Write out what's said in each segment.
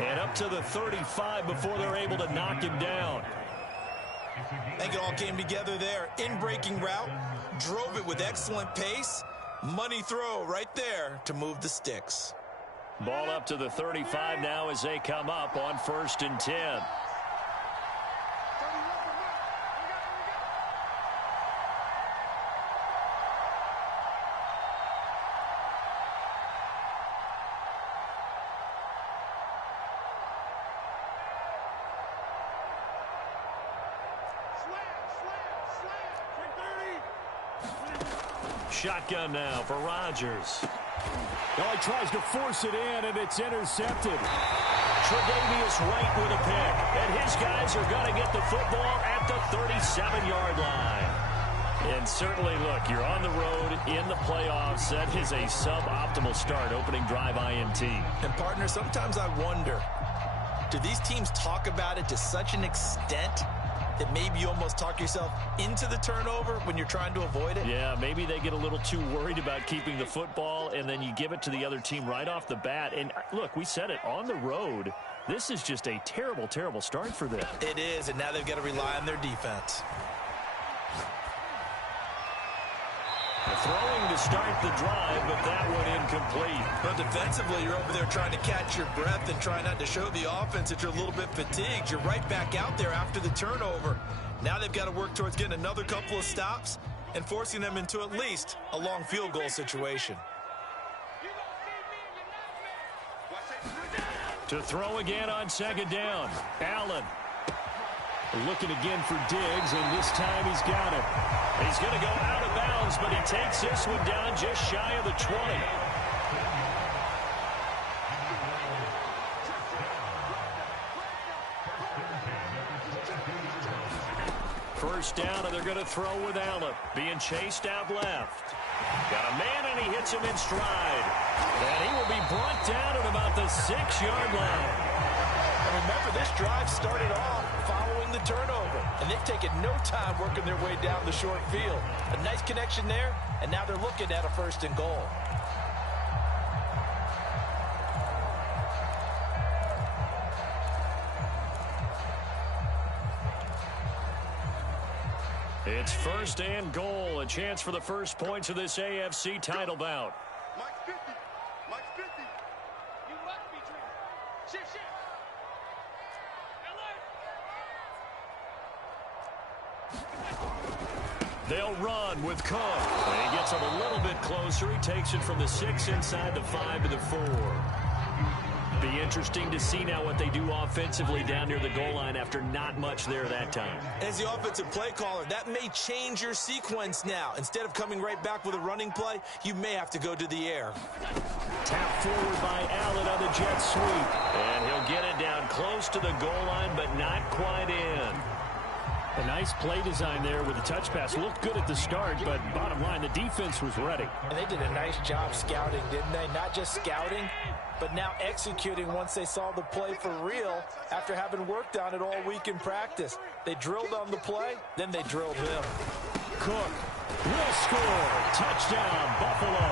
And up to the 35 before they're able to knock him down. I think it all came together there. In-breaking route, drove it with excellent pace. Money throw right there to move the sticks. Ball up to the 35 now as they come up on 1st and 10. Shotgun now for Rodgers. Now he tries to force it in, and it's intercepted. Tre'Davious White with a pick. And his guys are going to get the football at the 37-yard line. And certainly, look, you're on the road in the playoffs. That is a suboptimal start, opening drive INT. And, partner, sometimes I wonder, do these teams talk about it to such an extent that maybe you almost talk yourself into the turnover when you're trying to avoid it? Yeah, maybe they get a little too worried about keeping the football, and then you give it to the other team right off the bat. And, look, we said it, on the road, this is just a terrible, terrible start for them. It is, and now they've got to rely on their defense. Throwing to start the drive, but that one incomplete. But defensively, you're over there trying to catch your breath and try not to show the offense that you're a little bit fatigued. You're right back out there after the turnover. Now they've got to work towards getting another couple of stops and forcing them into at least a long field goal situation. To throw again on 2nd down. Allen. Looking again for Diggs, and this time he's got it. He's going to go out of bounds, but he takes this one down just shy of the 20. First down, and they're going to throw with Allen. Being chased out left. Got a man, and he hits him in stride. And he will be brought down at about the 6-yard line. And remember, this drive started off following the turnover, and they've taken no time working their way down the short field. A nice connection there, and now they're looking at a 1st and goal. It's 1st and goal, a chance for the first points of this AFC title bout. Mike 50. Mike 50. You must be treated. Shit. They'll run with Cook. And he gets him a little bit closer. He takes it from the 6 inside the 5 to the 4. Be interesting to see now what they do offensively down near the goal line after not much there that time. As the offensive play caller, that may change your sequence now. Instead of coming right back with a running play, you may have to go to the air. Tap forward by Allen on the jet sweep. And he'll get it down close to the goal line, but not quite in. A nice play design there with the touch pass. Looked good at the start, but bottom line, the defense was ready. And they did a nice job scouting, didn't they? Not just scouting, but now executing once they saw the play for real after having worked on it all week in practice. They drilled on the play, then they drilled him. Cook will score. Touchdown, Buffalo.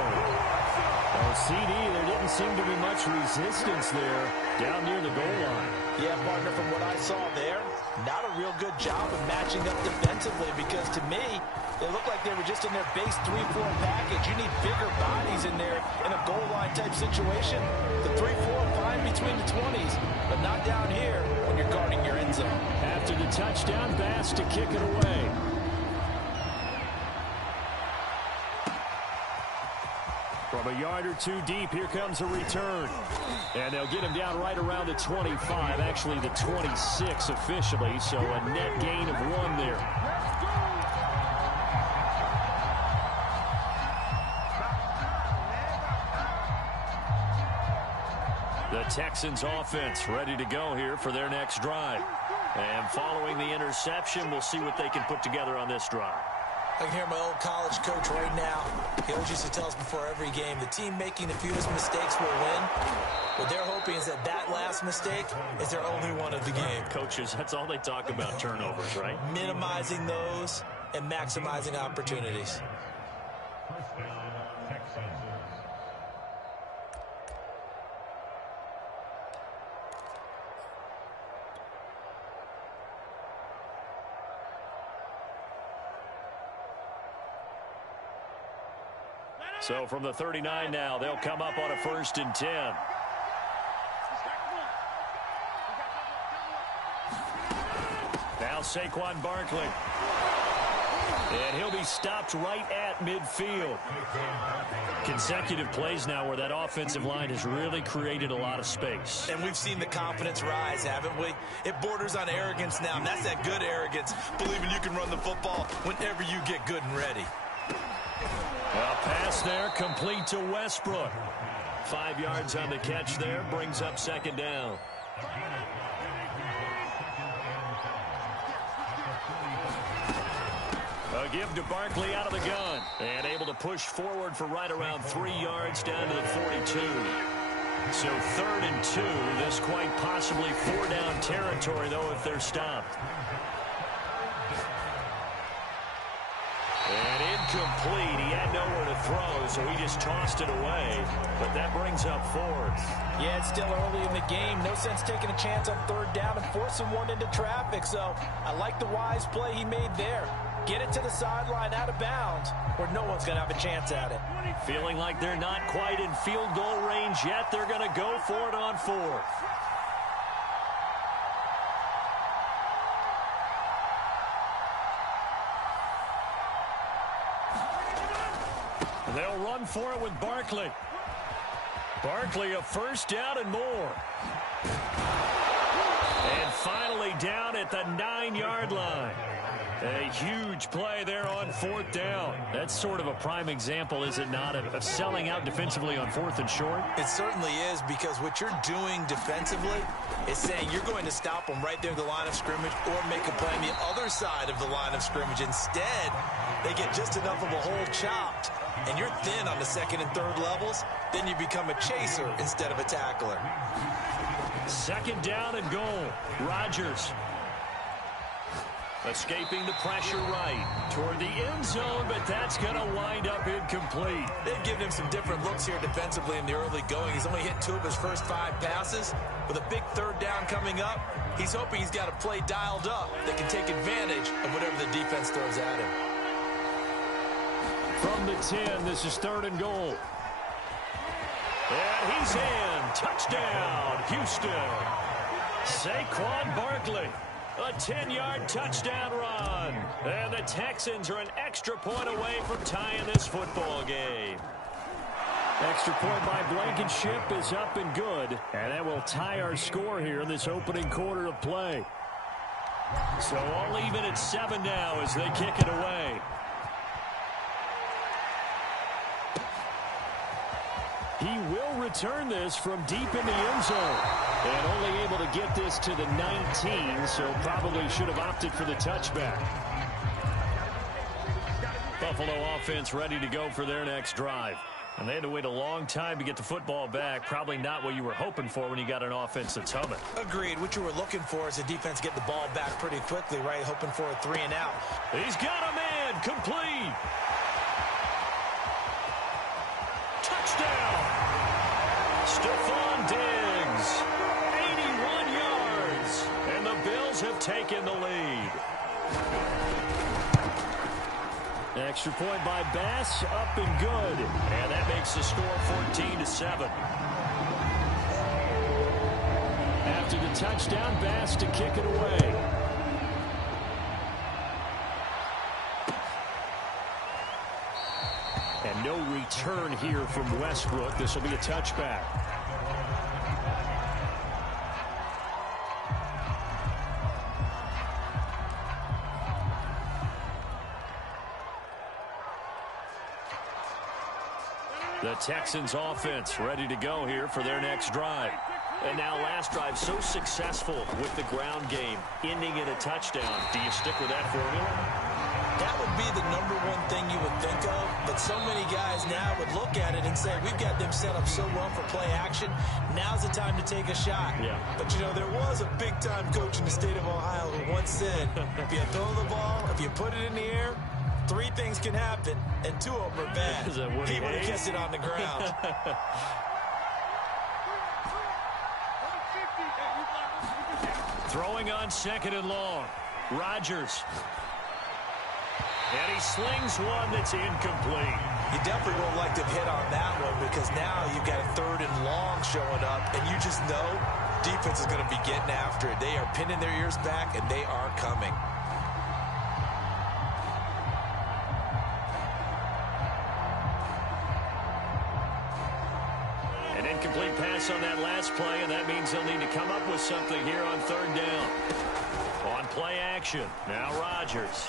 Oh, CD, there didn't seem to be much resistance there down near the goal line. Yeah, partner, from what I saw there, not a real good job of matching up defensively because to me, they look like they were just in their base 3-4 package. You need bigger bodies in there in a goal line type situation. The 3-4 fine between the 20s, but not down here when you're guarding your end zone. After the touchdown, Bass to kick it away. From a yard or two deep, here comes a return. And they'll get him down right around the 25, actually the 26 officially, so a net gain of 1 there. The Texans offense ready to go here for their next drive. And following the interception, we'll see what they can put together on this drive. I can hear my old college coach right now. He always used to tell us before every game, the team making the fewest mistakes will win. What they're hoping is that that last mistake is their only one of the game. Coaches, that's all they talk about, turnovers, right? Minimizing those and maximizing opportunities. So from the 39 now, they'll come up on a 1st and 10. Now Saquon Barkley. And he'll be stopped right at midfield. Consecutive plays now where that offensive line has really created a lot of space. And we've seen the confidence rise, haven't we? It borders on arrogance now, and that's that good arrogance, believing you can run the football whenever you get good and ready. A pass there, complete to Westbrook. 5 yards on the catch there, brings up 2nd down. A give to Barkley out of the gun. And able to push forward for right around 3 yards down to the 42. So 3rd and 2. This quite possibly 4-down territory, though, if they're stopped. And incomplete. He had nowhere to throw, so he just tossed it away. But that brings up 4th. Yeah, it's still early in the game. No sense taking a chance on 3rd down and forcing one into traffic. So I like the wise play he made there. Get it to the sideline out of bounds where no one's going to have a chance at it. Feeling like they're not quite in field goal range yet. They're going to go for it on 4th. They'll run for it with Barkley. Barkley a 1st down and more. And finally down at the 9-yard line. A huge play there on 4th down. That's sort of a prime example, is it not, of selling out defensively on 4th and short? It certainly is, because what you're doing defensively is saying you're going to stop them right there at the line of scrimmage or make a play on the other side of the line of scrimmage. Instead, they get just enough of a hole chopped, and you're thin on the 2nd and 3rd levels, then you become a chaser instead of a tackler. 2nd down and goal. Rodgers. Escaping the pressure right toward the end zone, but that's going to wind up incomplete. They've given him some different looks here defensively in the early going. He's only hit 2 of his first 5 passes. With a big 3rd down coming up, he's hoping he's got a play dialed up that can take advantage of whatever the defense throws at him. From the 10, this is 3rd and goal. And he's in. Touchdown, Houston. Saquon Barkley. A 10-yard touchdown run. And the Texans are an extra point away from tying this football game. Extra point by Blankenship is up and good. And that will tie our score here in this opening quarter of play. So all even at 7 now as they kick it away. He will return this from deep in the end zone. And only able to get this to the 19, so probably should have opted for the touchback. Buffalo offense ready to go for their next drive. And they had to wait a long time to get the football back. Probably not what you were hoping for when you got an offense that's humming. Agreed. What you were looking for is a defense get the ball back pretty quickly, right? Hoping for a 3 and out. He's got a man. Complete. Touchdown. Stephon Diggs. 81 yards. And the Bills have taken the lead. Extra point by Bass, up and good. And that makes the score 14-7. After the touchdown, Bass to kick it away. And no return here from Westbrook. This will be a touchback. The Texans offense ready to go here for their next drive. And now last drive so successful with the ground game, ending in a touchdown. Do you stick with that formula? That would be the #1 thing you would think of, but so many guys now would look at it and say, we've got them set up so well for play action, now's the time to take a shot. Yeah. But, you know, there was a big-time coach in the state of Ohio who once said, if you throw the ball, if you put it in the air, 3 things can happen, and 2 of them are bad. He would have kept it on the ground. Throwing on 2nd and long. Rodgers. And he slings one that's incomplete. You definitely would like to hit on that one because now you've got a 3rd and long showing up, and you just know defense is going to be getting after it. They are pinning their ears back, and they are coming. An incomplete pass on that last play, and that means they'll need to come up with something here on 3rd down. On play action, now Rodgers.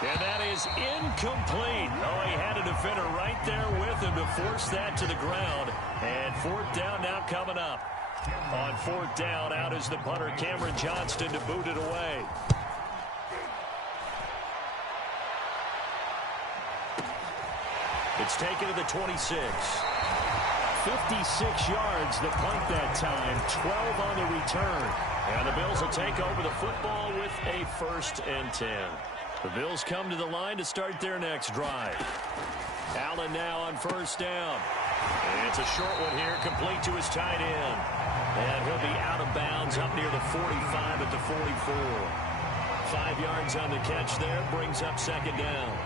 And that is incomplete. Oh, he had a defender right there with him to force that to the ground. And 4th down now coming up. On 4th down, out is the punter, Cameron Johnston, to boot it away. It's taken to the 26. 56 yards, the punt that time. 12 on the return. And the Bills will take over the football with a 1st and 10. The Bills come to the line to start their next drive. Allen now on 1st down. And it's a short one here, complete to his tight end. And he'll be out of bounds up near the 45 at the 44. 5 yards on the catch there, brings up 2nd down.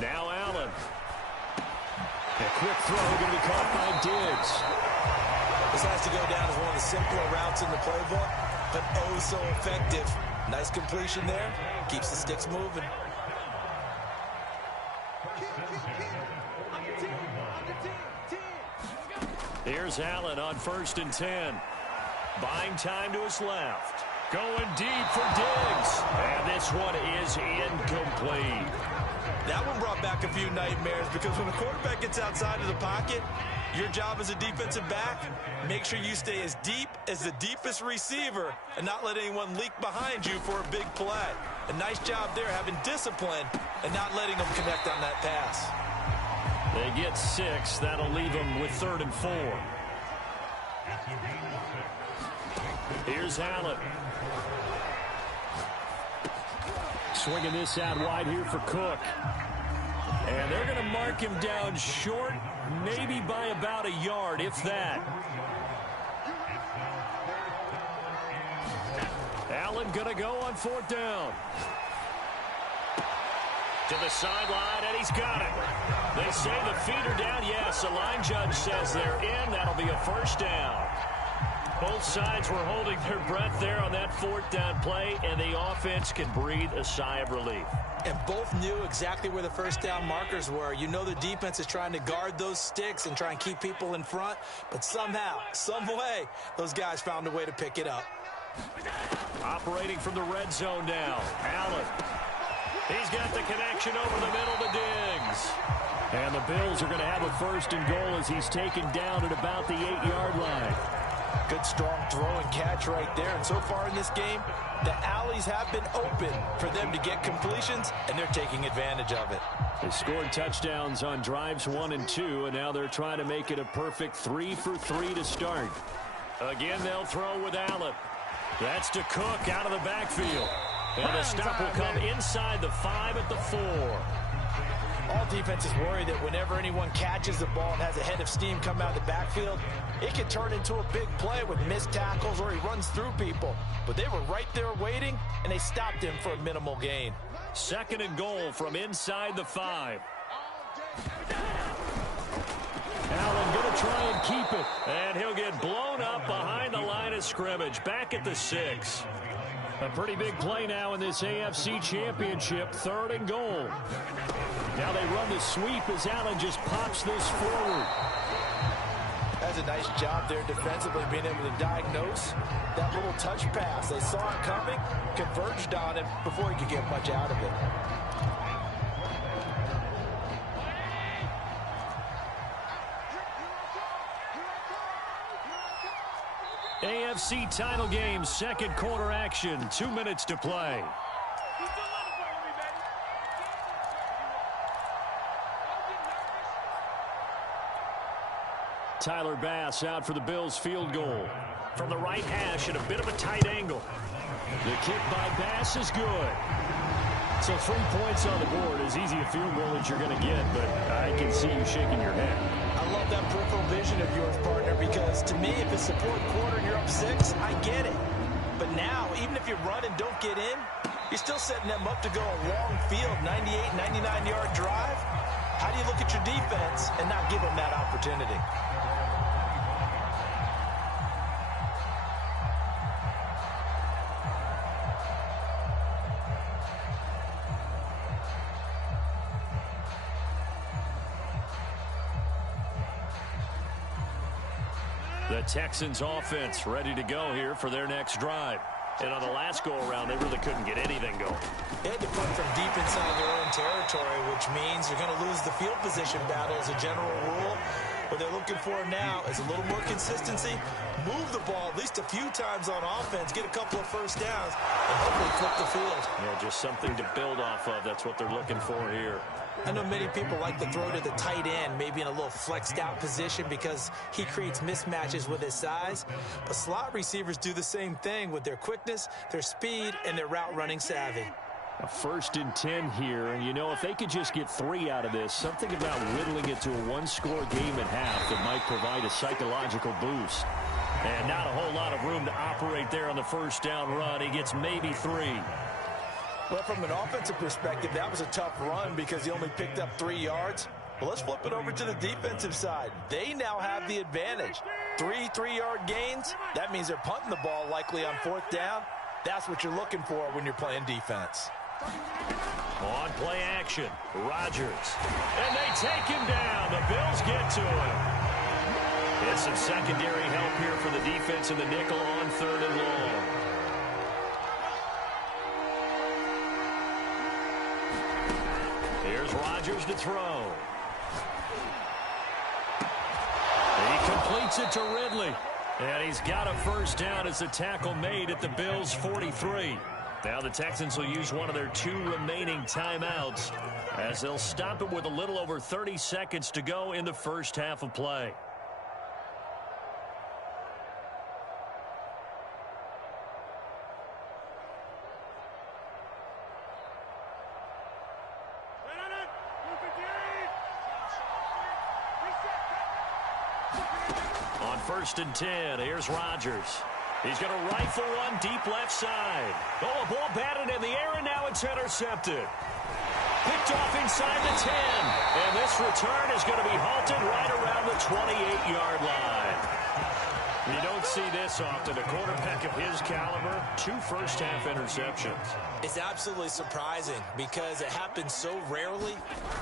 Now Allen. A quick throw going to be caught by Diggs. This has to go down as one of the simpler routes in the playbook, but oh so effective. Nice completion there. Keeps the sticks moving. Here's Allen on 1st and 10. Buying time to his left. Going deep for Diggs. And this one is incomplete. That one brought back a few nightmares because when a quarterback gets outside of the pocket, your job as a defensive back, make sure you stay as deep as the deepest receiver and not let anyone leak behind you for a big play. A nice job there having discipline and not letting them connect on that pass. They get 6. That'll leave them with 3rd and 4. Here's Allen. Swinging this out wide here for Cook. And they're going to mark him down short, maybe by about a yard, if that. Allen going to go on 4th down. To the sideline, and he's got it. They say the feet are down. Yes, the line judge says they're in. That'll be a 1st down. Both sides were holding their breath there on that 4th down play, and the offense can breathe a sigh of relief. And both knew exactly where the 1st down markers were. You know the defense is trying to guard those sticks and try and keep people in front, but somehow, some way, those guys found a way to pick it up. Operating from the red zone now, Allen. He's got the connection over the middle to Diggs. And the Bills are going to have a 1st and goal as he's taken down at about the 8-yard line. Good strong throw and catch right there. And so far in this game, the alleys have been open for them to get completions, and they're taking advantage of it. They scored touchdowns on drives 1 and 2, and now they're trying to make it a perfect 3 for 3 to start. Again, they'll throw with Allen. That's to Cook out of the backfield. And the stop will come inside the 5 at the 4. All defenses worry that whenever anyone catches the ball and has a head of steam come out of the backfield, it can turn into a big play with missed tackles or he runs through people. But they were right there waiting, and they stopped him for a minimal gain. 2nd and goal from inside the 5. Allen going to try and keep it. And he'll get blown up behind the line of scrimmage. Back at the 6. A pretty big play now in this AFC Championship. 3rd and goal. Now they run the sweep as Allen just pops this forward. That's a nice job there defensively, being able to diagnose that little touch pass. They saw it coming, converged on it before he could get much out of it. AFC title game, 2nd quarter action. 2 minutes to play. Tyler Bass out for the Bills field goal. From the right hash at a bit of a tight angle. The kick by Bass is good. So 3 points on the board, as easy a field goal as you're going to get, but I can see you shaking your head. I love that peripheral vision of yours, partner, because to me, if it's the fourth quarter and you're up 6, I get it. But now, even if you run and don't get in, you're still setting them up to go a long field, 98, 99-yard drive. How do you look at your defense and not give them that opportunity? The Texans offense ready to go here for their next drive. And on the last go-around, they really couldn't get anything going. They had to put from deep inside their own territory, which means you're going to lose the field position battle as a general rule. What they're looking for now is a little more consistency, move the ball at least a few times on offense, get a couple of first downs, and hopefully flip the field. Yeah, just something to build off of. That's what they're looking for here. I know many people like to throw to the tight end, maybe in a little flexed out position because he creates mismatches with his size. But slot receivers do the same thing with their quickness, their speed, and their route running savvy. A 1st and 10 here, and you know, if they could just get 3 out of this, something about whittling it to a one-score game at half that might provide a psychological boost. And not a whole lot of room to operate there on the first down run. He gets maybe 3. Well, from an offensive perspective, that was a tough run because he only picked up 3 yards. Well, let's flip it over to the defensive side. They now have the advantage. 3 3-yard gains, that means they're punting the ball likely on 4th down. That's what you're looking for when you're playing defense. On play action, Rodgers. And they take him down. The Bills get to him. It's some secondary help here for the defense in the nickel on 3rd and long. Here's Rodgers to throw. He completes it to Ridley. And he's got a first down as the tackle made at the Bills' 43. Now the Texans will use one of their 2 remaining timeouts as they'll stop it with a little over 30 seconds to go in the first half of play. On 1st and 10, here's Rodgers. He's going to rifle one deep left side. Oh, a ball batted in the air, and now it's intercepted. Picked off inside the 10. And this return is going to be halted right around the 28-yard line. You don't see this often. A quarterback of his caliber, 2 first-half interceptions. It's absolutely surprising because it happens so rarely.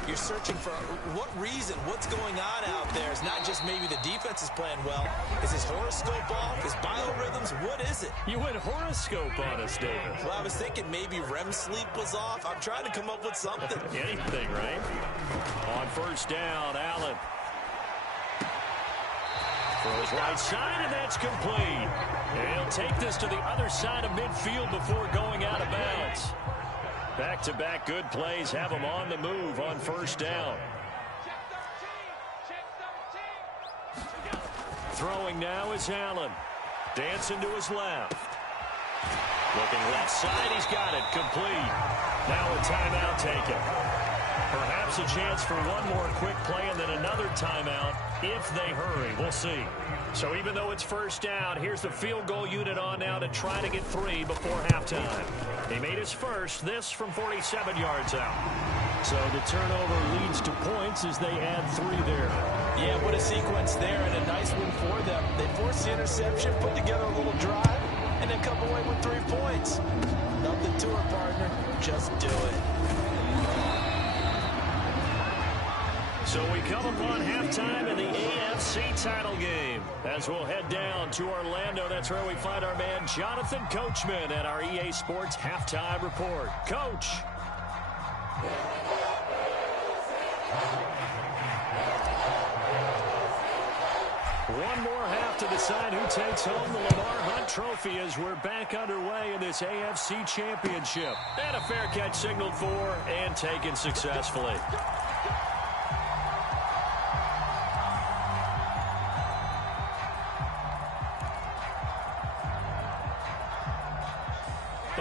You're searching for what reason, what's going on out there. It's not just maybe the defense is playing well. Is his horoscope off? His biorhythms? What is it? You went horoscope on us, David. Well, I was thinking maybe REM sleep was off. I'm trying to come up with something. Anything, right? On 1st down, Allen. Throws right side, and that's complete. And he'll take this to the other side of midfield before going out of bounds. Back-to-back good plays have him on the move on 1st down. Throwing now is Allen. Dancing to his left. Looking left side, he's got it. Complete. Now a timeout taken. Perhaps a chance for one more quick play and then another timeout if they hurry. We'll see. So even though it's 1st down, here's the field goal unit on now to try to get 3 before halftime. He made his first, this from 47 yards out. So the turnover leads to points as they add 3 there. Yeah, what a sequence there and a nice win for them. They forced the interception, put together a little drive, and then come away with 3 points. Nothing to it, partner. Just do it. So we come upon halftime in the AFC title game. As we'll head down to Orlando, that's where we find our man Jonathan Coachman at our EA Sports Halftime Report. Coach. One more half to decide who takes home the Lamar Hunt Trophy as we're back underway in this AFC Championship. And a fair catch signaled for and taken successfully.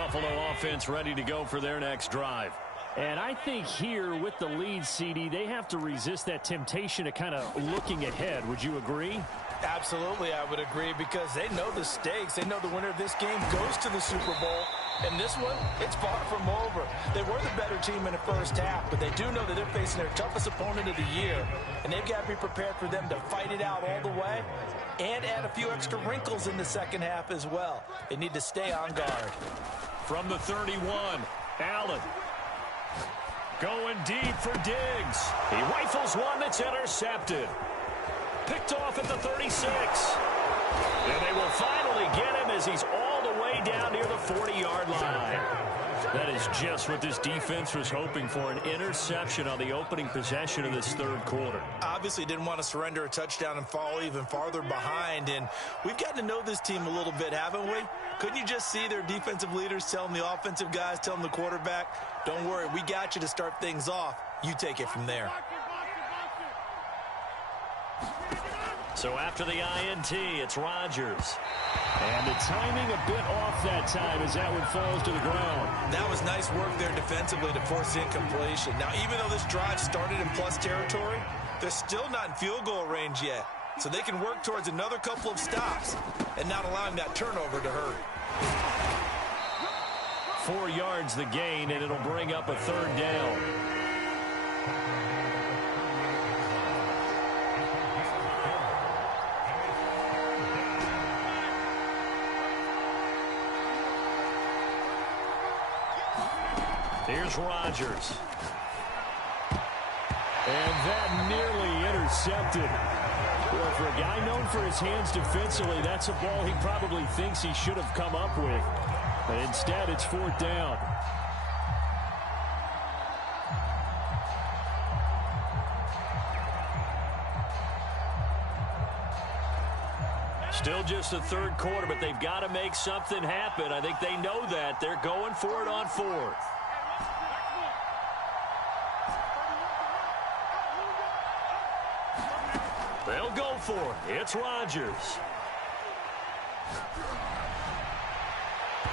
Buffalo offense ready to go for their next drive. And I think here with the lead, CD, they have to resist that temptation to kind of looking ahead. Would you agree? Absolutely, I would agree, because they know the stakes. They know the winner of this game goes to the Super Bowl. And this one, it's far from over. They were the better team in the first half, but they do know that they're facing their toughest opponent of the year. And they've got to be prepared for them to fight it out all the way and add a few extra wrinkles in the second half as well. They need to stay on guard. From the 31, Allen. Going deep for Diggs. He rifles one that's intercepted. Picked off at the 36. And they will finally get him as he's all the way down near the 40-yard line. That is just what this defense was hoping for, an interception on the opening possession of this third quarter. Obviously didn't want to surrender a touchdown and fall even farther behind. And we've gotten to know this team a little bit, haven't we? Couldn't you just see their defensive leaders telling the offensive guys, telling the quarterback, don't worry, we got you to start things off. You take it from there. So after the INT, it's Rodgers. And the timing a bit off that time as that one falls to the ground. That was nice work there defensively to force the incompletion. Now, even though this drive started in plus territory, they're still not in field goal range yet. So they can work towards another couple of stops and not allowing that turnover to hurt. 4 yards the gain, and it'll bring up a third down. Here's Rodgers. And that nearly intercepted. Well, for a guy known for his hands defensively, that's a ball he probably thinks he should have come up with. But instead, it's fourth down. Still just the third quarter, but they've got to make something happen. I think they know that. They're going for it on fourth. They'll go for it. It's Rodgers.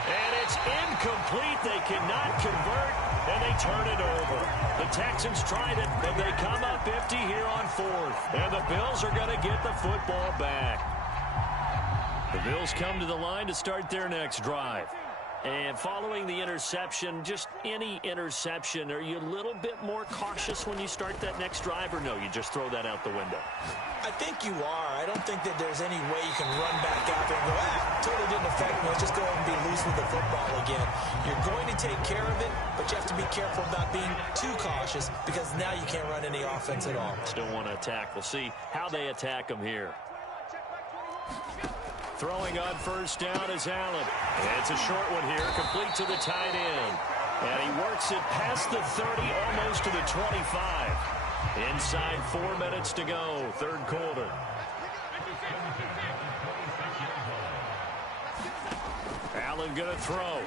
And it's incomplete. They cannot convert, and they turn it over. The Texans tried it, and they come up empty here on fourth. And the Bills are going to get the football back. The Bills come to the line to start their next drive. And following the interception, just any interception, are you a little bit more cautious when you start that next drive, or no, you just throw that out the window? I think you are. I don't think that there's any way you can run back out there and go, totally didn't affect me. Let's just go ahead and be loose with the football again. You're going to take care of it, but you have to be careful about being too cautious because now you can't run any offense at all. Still want to attack. We'll see how they attack them here. Throwing on first down is Allen. And it's a short one here, complete to the tight end. And he works it past the 30, almost to the 25. Inside 4 minutes to go, third quarter. Allen going to throw.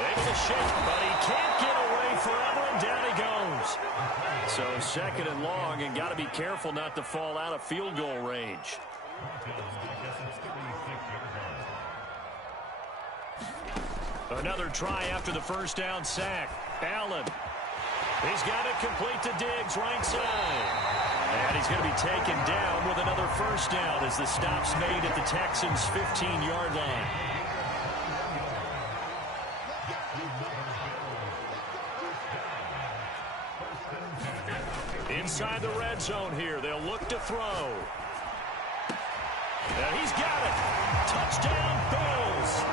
Able to shake, but he can't get away forever, and down he goes. So second and long, and got to be careful not to fall out of field goal range. Another try after the first down sack. Allen. He's got it complete to Diggs, right side. And he's going to be taken down with another first down as the stop's made at the Texans' 15-yard line. Inside the red zone here, they'll look to throw. And he's got it. Touchdown, Bills.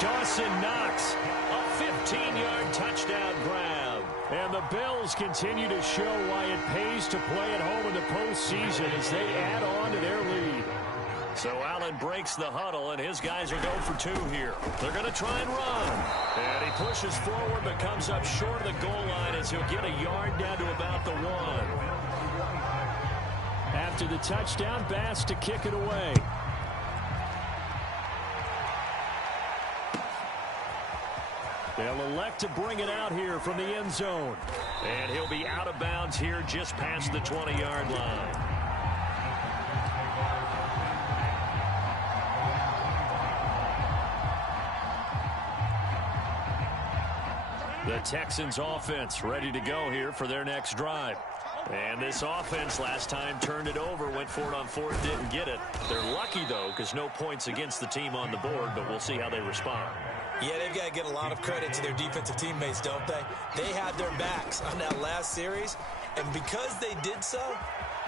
Dawson Knox, a 15-yard touchdown grab. And the Bills continue to show why it pays to play at home in the postseason as they add on to their lead. So Allen breaks the huddle, and his guys are going for 2 here. They're going to try and run. And he pushes forward, but comes up short of the goal line as he'll get a yard down to about the 1. After the touchdown, Bass to kick it away. They'll elect to bring it out here from the end zone. And he'll be out of bounds here just past the 20-yard line. The Texans offense ready to go here for their next drive. And this offense last time turned it over, went for it on fourth, didn't get it. They're lucky, though, because no points against the team on the board, but we'll see how they respond. Yeah, they've got to get a lot of credit to their defensive teammates, don't they? They had their backs on that last series, and because they did so,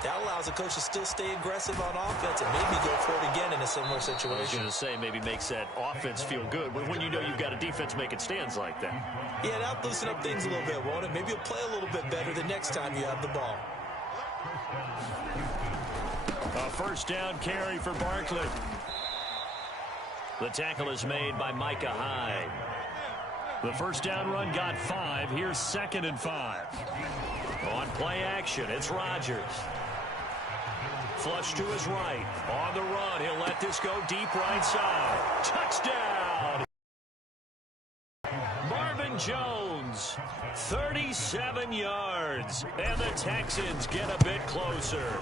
that allows the coach to still stay aggressive on offense and maybe go for it again in a similar situation. I was going to say maybe makes that offense feel good, but when you know you've got a defense making stands like that. Yeah, that'll loosen up things a little bit, won't it? Maybe you'll play a little bit better the next time you have the ball. A first down carry for Barkley. The tackle is made by Micah Hyde. The first down run got 5. Here's 2nd and 5. On play action, it's Rodgers. Flush to his right. On the run, he'll let this go deep right side. Touchdown! Marvin Jones, 37 yards. And the Texans get a bit closer.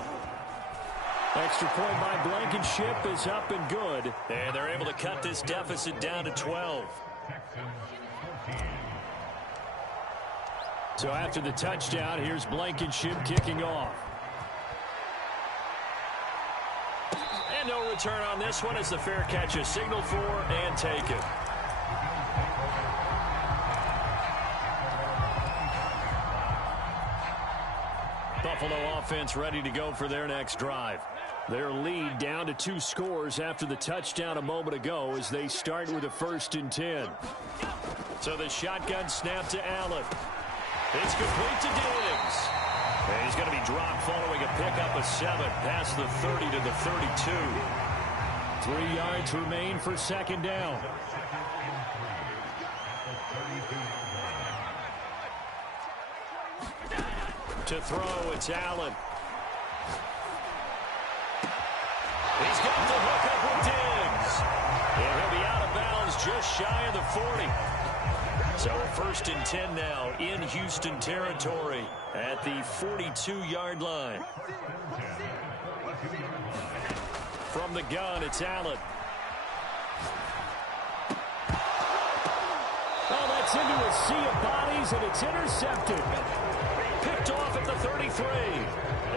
Extra point by Blankenship is up and good. And they're able to cut this deficit down to 12. So after the touchdown, here's Blankenship kicking off. And no return on this one as the fair catch is signaled for and taken. Buffalo offense ready to go for their next drive. Their lead down to 2 scores after the touchdown a moment ago as they start with a 1st and 10. So the shotgun snap to Allen. It's complete to Diggs. And he's going to be dropped following a pickup of 7 past the 30 to the 32. 3 yards remain for 2nd down. To throw, it's Allen. He's got the hook up with Diggs. And he'll be out of bounds just shy of the 40. So a 1st and 10 now in Houston territory at the 42-yard line. From the gun, it's Allen. Oh, that's into a sea of bodies, and it's intercepted. Picked off at the 33.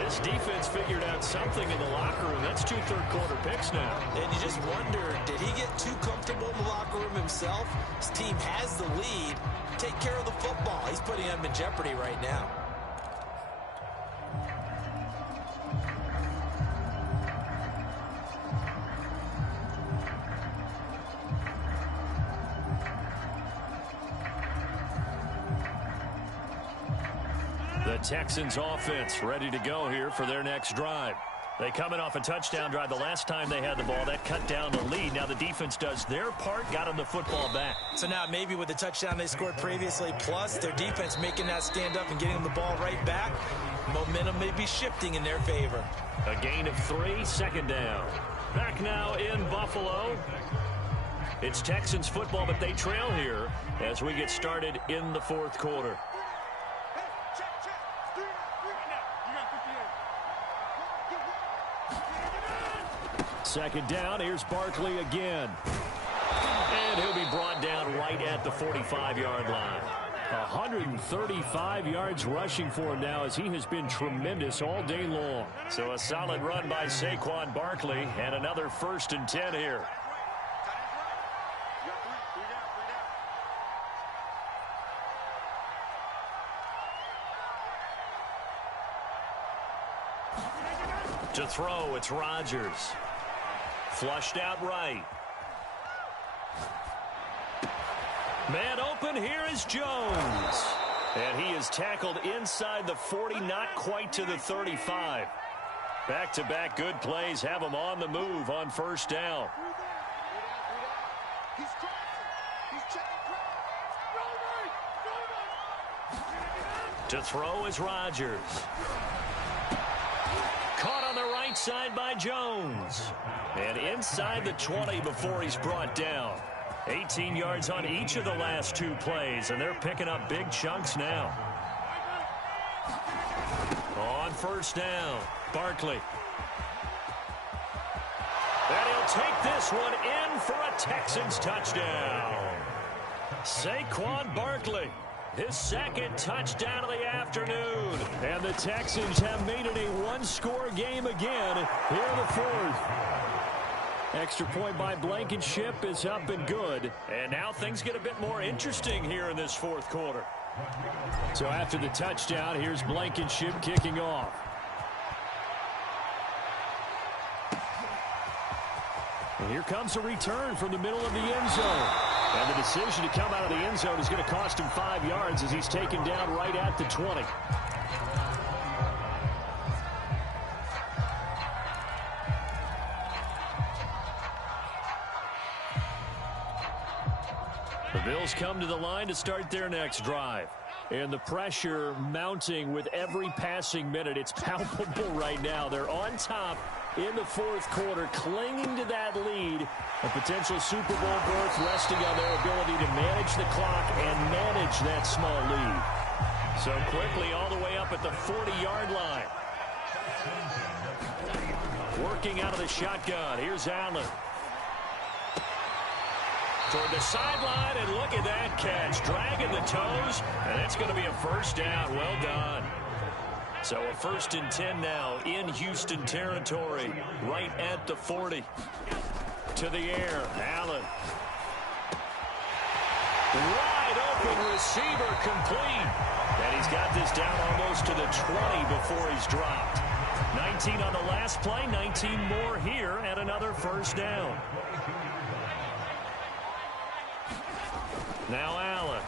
This defense figured out something in the locker room. That's 2 third-quarter picks now. And you just wonder, did he get too comfortable in the locker room himself? His team has the lead. Take care of the football. He's putting them in jeopardy right now. The Texans offense ready to go here for their next drive. They come in off a touchdown drive. The last time they had the ball, that cut down the lead. Now the defense does their part, got them the football back. So now maybe with the touchdown they scored previously, plus their defense making that stand up and getting them the ball right back, momentum may be shifting in their favor. A gain of 3, 2nd down. Back now in Buffalo. It's Texans football, but they trail here as we get started in the 4th quarter. 2nd down, here's Barkley again. And he'll be brought down right at the 45-yard line. 135 yards rushing for him now as he has been tremendous all day long. So a solid run by Saquon Barkley and another 1st and 10 here. To throw, it's Rodgers. Flushed out right. Man open, here is Jones. And he is tackled inside the 40, not quite to the 35. Back-to-back good plays have him on the move on 1st down. To throw is Rodgers. Caught on the right side by Jones. And inside the 20 before he's brought down. 18 yards on each of the last 2 plays, and they're picking up big chunks now. On 1st down, Barkley. And he'll take this one in for a Texans touchdown. Saquon Barkley. his second touchdown of the afternoon. And the Texans have made it a one-score game again here in the fourth. Extra point by Blankenship is up and good. And now things get a bit more interesting here in this fourth quarter. So after the touchdown, here's Blankenship kicking off. And here comes a return from the middle of the end zone. And the decision to come out of the end zone is going to cost him 5 yards as he's taken down right at the 20. The Bills come to the line to start their next drive. And the pressure mounting with every passing minute. It's palpable right now. They're on top in the fourth quarter, clinging to that lead. A potential Super Bowl berth resting on their ability to manage the clock and manage that small lead. So quickly all the way up at the 40-yard line. Working out of the shotgun. Here's Allen. Toward the sideline, and look at that catch. Dragging the toes, and it's going to be a first down. Well done. So a 1st and 10 now in Houston territory, right at the 40. To the air, Allen. Wide open receiver, complete. And he's got this down almost to the 20 before he's dropped. 19 on the last play, 19 more here, and another first down. Now Allen.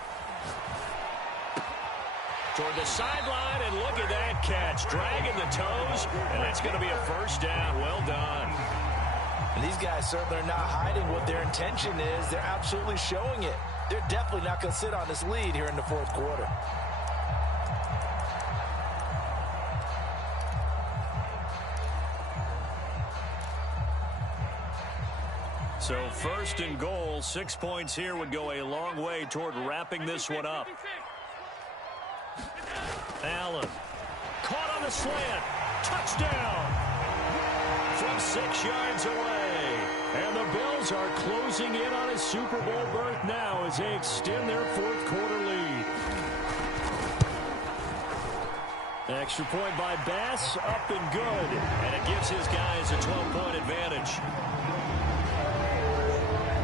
Toward the sideline, and look at that catch. Dragging the toes, and that's going to be a first down. Well done. And these guys certainly are not hiding what their intention is. They're absolutely showing it. They're definitely not going to sit on this lead here in the fourth quarter. So 1st and goal, 6 points here would go a long way toward wrapping this one up. Allen, caught on the slant, touchdown from 6 yards away. And the Bills are closing in on a Super Bowl berth now as they extend their fourth quarter lead. Extra point by Bass, up and good. And it gives his guys a 12-point advantage.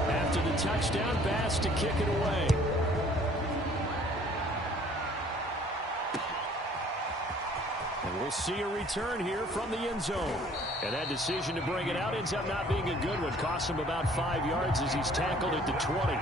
After the touchdown, Bass to kick it away. And we'll see a return here from the end zone. And that decision to bring it out ends up not being a good one. Costs him about 5 yards as he's tackled at the 20.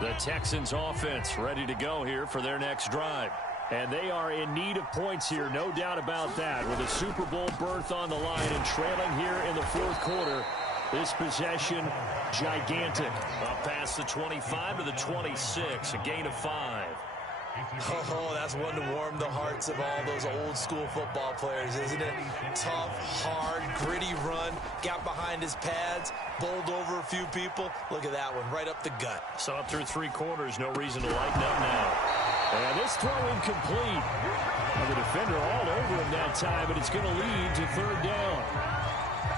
The Texans offense ready to go here for their next drive. And they are in need of points here, no doubt about that. With a Super Bowl berth on the line and trailing here in the fourth quarter. This possession, gigantic. Up past the 25 to the 26, a gain of 5. Oh, that's one to warm the hearts of all those old school football players, isn't it? Tough, hard, gritty run, got behind his pads, bowled over a few people. Look at that one, right up the gut. So up through 3 quarters, no reason to lighten up now. And this throw incomplete. And the defender all over him that time, but it's going to lead to 3rd down.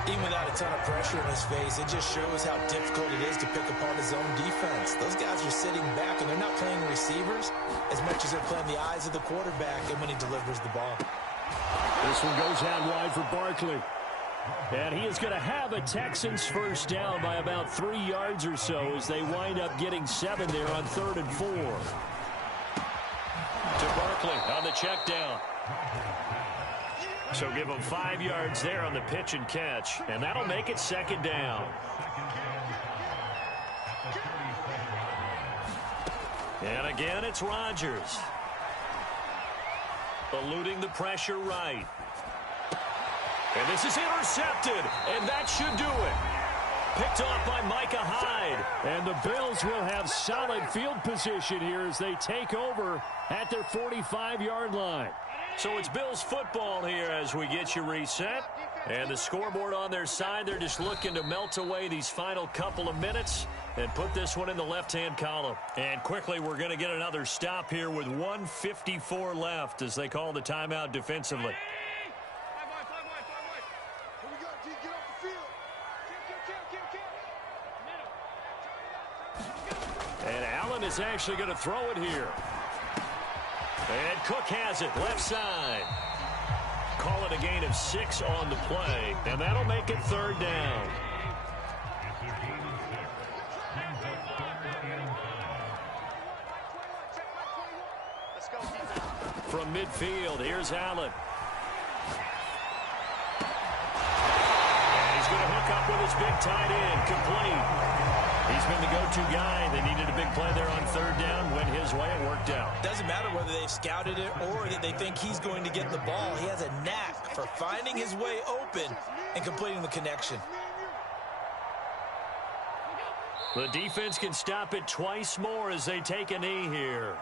Even without a ton of pressure in his face, it just shows how difficult it is to pick apart his own defense. Those guys are sitting back, and they're not playing receivers as much as they're playing the eyes of the quarterback and when he delivers the ball. This one goes out wide for Barkley. And he is going to have a Texans first down by about 3 yards or so as they wind up getting 7 there on 3rd and 4. To Barkley on the check down. So give him 5 yards there on the pitch and catch. And that'll make it 2nd down. And again, it's Rodgers. Eluding the pressure right. And this is intercepted. And that should do it. Picked off by Micah Hyde. And the Bills will have solid field position here as they take over at their 45-yard line. So it's Bills football here as we get you reset. And the scoreboard on their side, they're just looking to melt away these final couple of minutes and put this one in the left-hand column. And quickly, we're going to get another stop here with 1:54 left as they call the timeout defensively. And Allen is actually going to throw it here. And Cook has it, left side. Call it a gain of 6 on the play, and that'll make it 3rd down. From midfield, here's Allen. And he's going to hook up with his big tight end, complete. He's been the go-to guy. They needed a big play there on 3rd down. Went his way and worked out. Doesn't matter whether they've scouted it or that they think he's going to get the ball. He has a knack for finding his way open and completing the connection. The defense can stop it twice more as they take a knee here.